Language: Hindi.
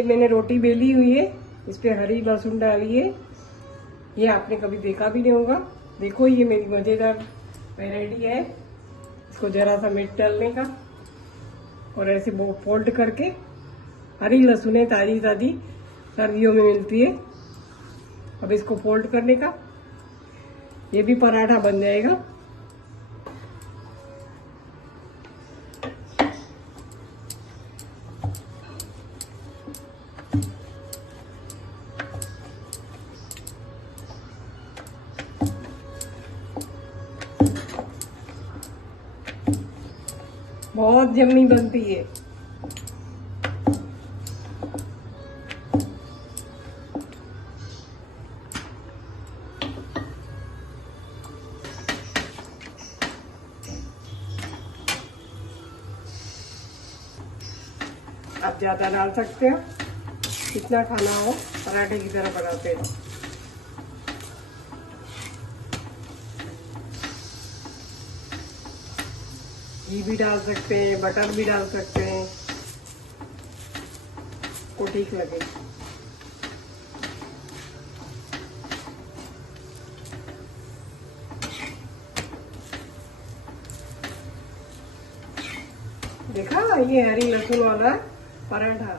ये मैंने रोटी बेली हुई है, इस पे हरी लहसुन डाली है। ये आपने कभी देखा भी नहीं होगा। देखो ये मेरी मजेदार वैरायटी है। इसको जरा सा मिर्च डालने का और ऐसे वो फोल्ड करके, हरी लहसुन है ताजी ताजी, सर्दियों में मिलती है। अब इसको फोल्ड करने का, ये भी पराठा बन जाएगा। बहुत यम्मी बनती है। आप ज्यादा डाल सकते हो, कितना खाना हो, पराठे की तरह बनाते हैं। घी भी डाल सकते हैं, बटर भी डाल सकते हैं, को ठीक लगे। देखा, ये हरी लहसुन वाला पराठा।